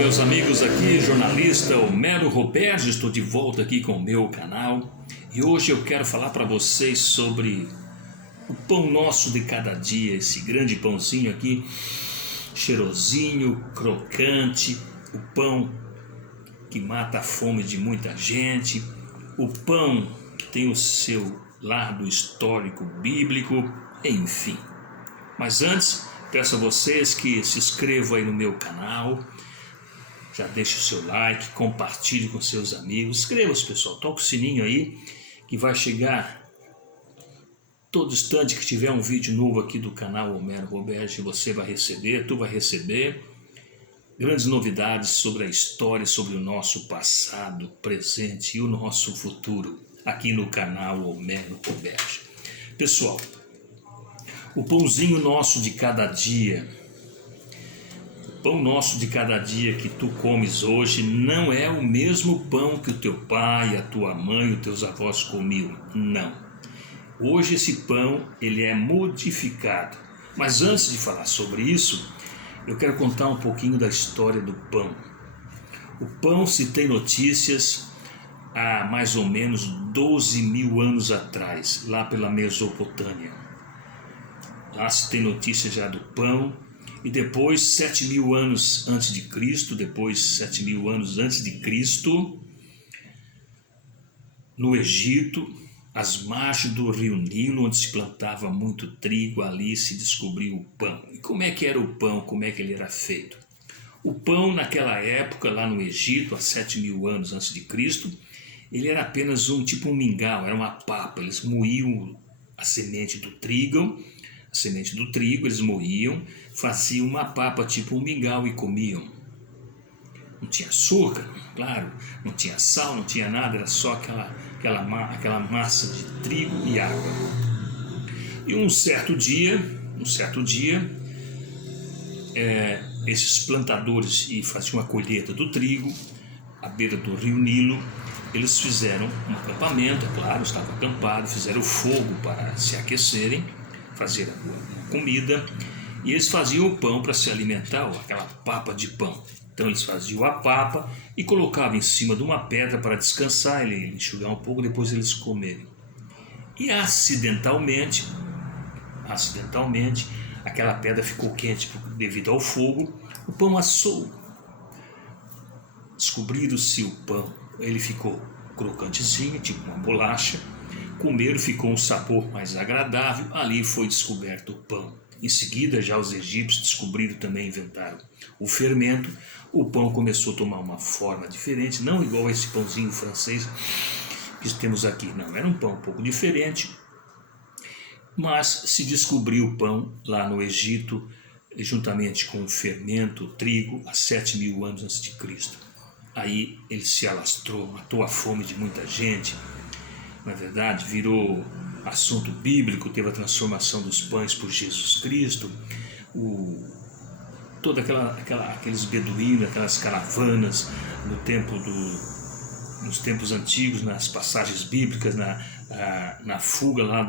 meus amigos, aqui jornalista Homero Roberge, estou de volta aqui com o meu canal e hoje eu quero falar para vocês sobre o pão nosso de cada dia, esse grande pãozinho aqui, cheirosinho, crocante, o pão que mata a fome de muita gente, o pão que tem o seu lado histórico bíblico, enfim. Mas antes, peço a vocês que se inscrevam aí no meu canal, já deixe o seu like, compartilhe com seus amigos, inscreva-se pessoal, toca o sininho aí que vai chegar todo instante que tiver um vídeo novo aqui do canal Homero Roberge, você vai receber, tu vai receber grandes novidades sobre a história, sobre o nosso passado, presente e o nosso futuro aqui no canal Homero Roberge. Pessoal, o pãozinho nosso de cada dia, o pão nosso de cada dia que tu comes hoje não é o mesmo pão que o teu pai, a tua mãe, os teus avós comiam, não. Hoje esse pão ele é modificado, mas antes de falar sobre isso, eu quero contar um pouquinho da história do pão. O pão se tem notícias há mais ou menos 12 mil anos atrás, lá pela Mesopotâmia. Lá se tem notícia já do pão, e depois 7 mil anos antes de Cristo, no Egito, às margens do rio Nilo, onde se plantava muito trigo, ali se descobriu o pão. E como é que era o pão, como é que ele era feito? O pão naquela época, lá no Egito, há 7 mil anos antes de Cristo, ele era apenas um mingau, era uma papa, eles moíam a semente do trigo, eles moíam, faziam uma papa tipo um mingau e comiam. Não tinha açúcar, claro, não tinha sal, não tinha nada, era só aquela massa de trigo e água. E um certo dia, esses plantadores faziam a colheita do trigo à beira do rio Nilo. Eles fizeram um acampamento, é claro, estava acampado, fizeram fogo para se aquecerem, fazer a comida, e eles faziam o pão para se alimentar, aquela papa de pão. Então eles faziam a papa e colocavam em cima de uma pedra para descansar, ele enxugar um pouco, depois eles comerem. E acidentalmente, aquela pedra ficou quente devido ao fogo, o pão assou. Descobriram-se o pão, ele ficou crocantezinho, tipo uma bolacha. Comeram, ficou um sabor mais agradável, ali foi descoberto o pão. Em seguida, já os egípcios descobriram também, inventaram o fermento. O pão começou a tomar uma forma diferente, não igual a esse pãozinho francês que temos aqui, não, era um pão um pouco diferente, mas se descobriu o pão lá no Egito, juntamente com o fermento, o trigo, há 7 mil anos antes de Cristo. Aí ele se alastrou, matou a fome de muita gente, na verdade virou assunto bíblico, teve a transformação dos pães por Jesus Cristo, aqueles beduínos, aquelas caravanas nos tempos antigos, nas passagens bíblicas, na fuga lá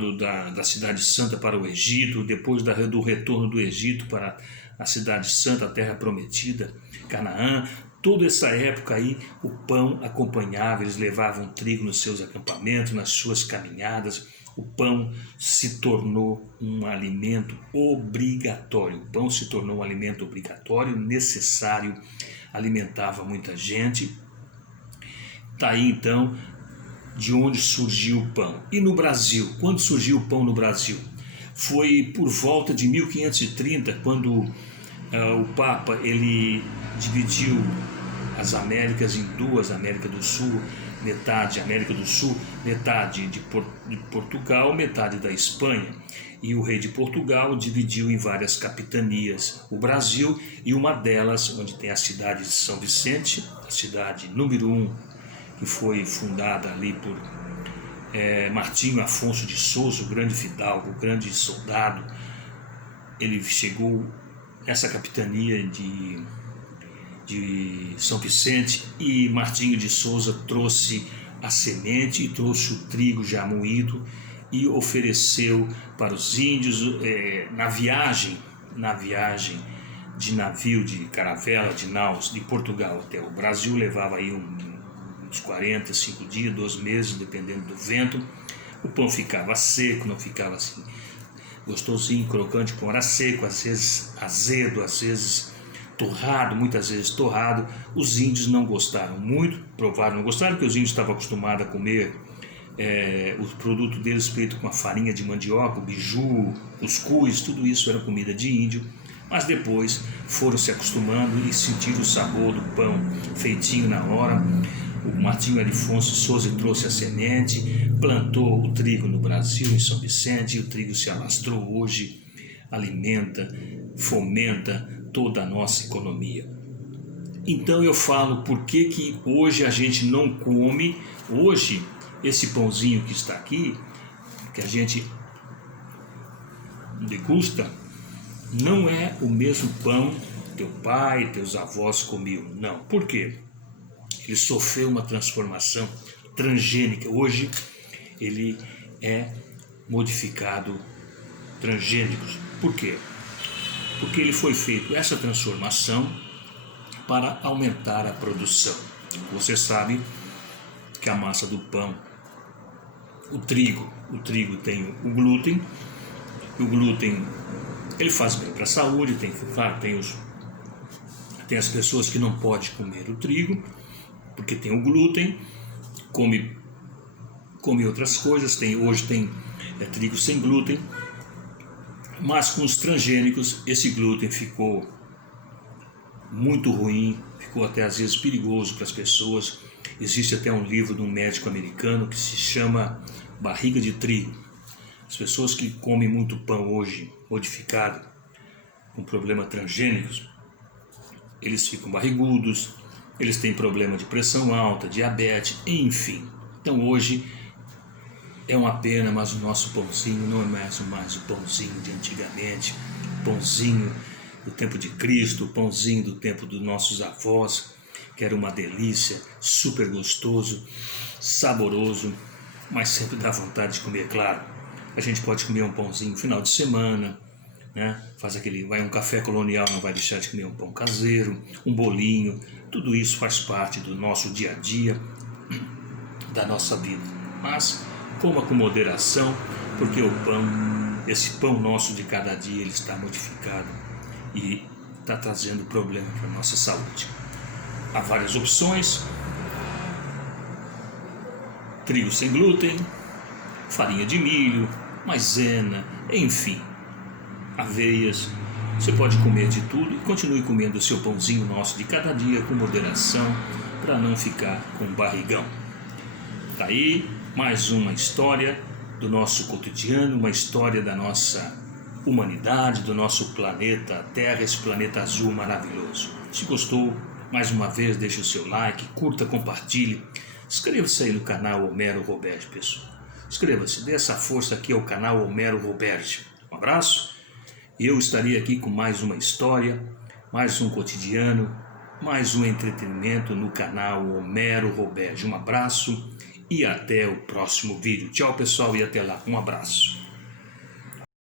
da cidade santa para o Egito, depois do retorno do Egito para a cidade santa, a terra prometida, Canaã. Toda essa época aí o pão acompanhava, eles levavam trigo nos seus acampamentos, nas suas caminhadas. O pão se tornou um alimento obrigatório. O pão se tornou um alimento obrigatório, necessário, alimentava muita gente. Está aí então de onde surgiu o pão. E no Brasil, quando surgiu o pão no Brasil? Foi por volta de 1530, quando o Papa ele dividiu as Américas em duas, América do Sul, metade de Portugal, metade da Espanha. E o rei de Portugal dividiu em várias capitanias o Brasil, e uma delas, onde tem a cidade de São Vicente, a cidade número 1, que foi fundada ali por Martinho Afonso de Souza, o grande fidalgo, o grande soldado. Ele chegou nessa capitania de São Vicente, e Martinho de Souza trouxe a semente e trouxe o trigo já moído e ofereceu para os índios na viagem de navio, de caravela, de naus, de Portugal até o Brasil, levava aí uns 45 dias, 2 meses, dependendo do vento. O pão ficava seco, não ficava assim gostosinho, crocante, pão era seco, às vezes azedo, às vezes torrado, muitas vezes torrado. Os índios não gostaram muito, provaram, não gostaram, porque os índios estavam acostumados a comer o produto deles feito com a farinha de mandioca, o biju, cuscuz, tudo isso era comida de índio. Mas depois foram se acostumando e sentiram o sabor do pão feitinho na hora. O Martinho Arifonso Souza trouxe a semente, plantou o trigo no Brasil, em São Vicente, e o trigo se alastrou hoje, alimenta, fomenta toda a nossa economia. Então eu falo por que hoje a gente não come, hoje esse pãozinho que está aqui, que a gente degusta, não é o mesmo pão que teu pai, teus avós comiam, não. Por quê? Ele sofreu uma transformação transgênica. Hoje ele é modificado transgênicos. Por quê? Porque ele foi feito essa transformação para aumentar a produção. Você sabe que a massa do pão, o trigo tem o glúten. O glúten ele faz bem para a saúde. Tem as pessoas que não podem comer o trigo porque tem o glúten, come outras coisas, hoje tem trigo sem glúten, mas com os transgênicos esse glúten ficou muito ruim, ficou até às vezes perigoso para as pessoas. Existe até um livro de um médico americano que se chama Barriga de Trigo. As pessoas que comem muito pão hoje modificado, com problema transgênicos, eles ficam barrigudos, eles têm problema de pressão alta, diabetes, enfim. Então hoje é uma pena, mas o nosso pãozinho não é mais o pãozinho de antigamente, o pãozinho do tempo de Cristo, o pãozinho do tempo dos nossos avós, que era uma delícia, super gostoso, saboroso, mas sempre dá vontade de comer, claro. A gente pode comer um pãozinho no final de semana, né? Vai um café colonial, não vai deixar de comer um pão caseiro, um bolinho. Tudo isso faz parte do nosso dia a dia, da nossa vida. Mas coma com moderação, porque o pão, esse pão nosso de cada dia, ele está modificado e está trazendo problema para a nossa saúde. Há várias opções: trigo sem glúten, farinha de milho, maisena, enfim, aveias. Você pode comer de tudo e continue comendo o seu pãozinho nosso de cada dia com moderação para não ficar com barrigão. Tá aí mais uma história do nosso cotidiano, uma história da nossa humanidade, do nosso planeta Terra, esse planeta azul maravilhoso. Se gostou, mais uma vez deixe o seu like, curta, compartilhe, inscreva-se aí no canal Homero Roberge, pessoal. Inscreva-se, dê essa força aqui ao canal Homero Roberge. Um abraço. Eu estarei aqui com mais uma história, mais um cotidiano, mais um entretenimento no canal Homero Roberge. Um abraço e até o próximo vídeo. Tchau, pessoal, e até lá. Um abraço.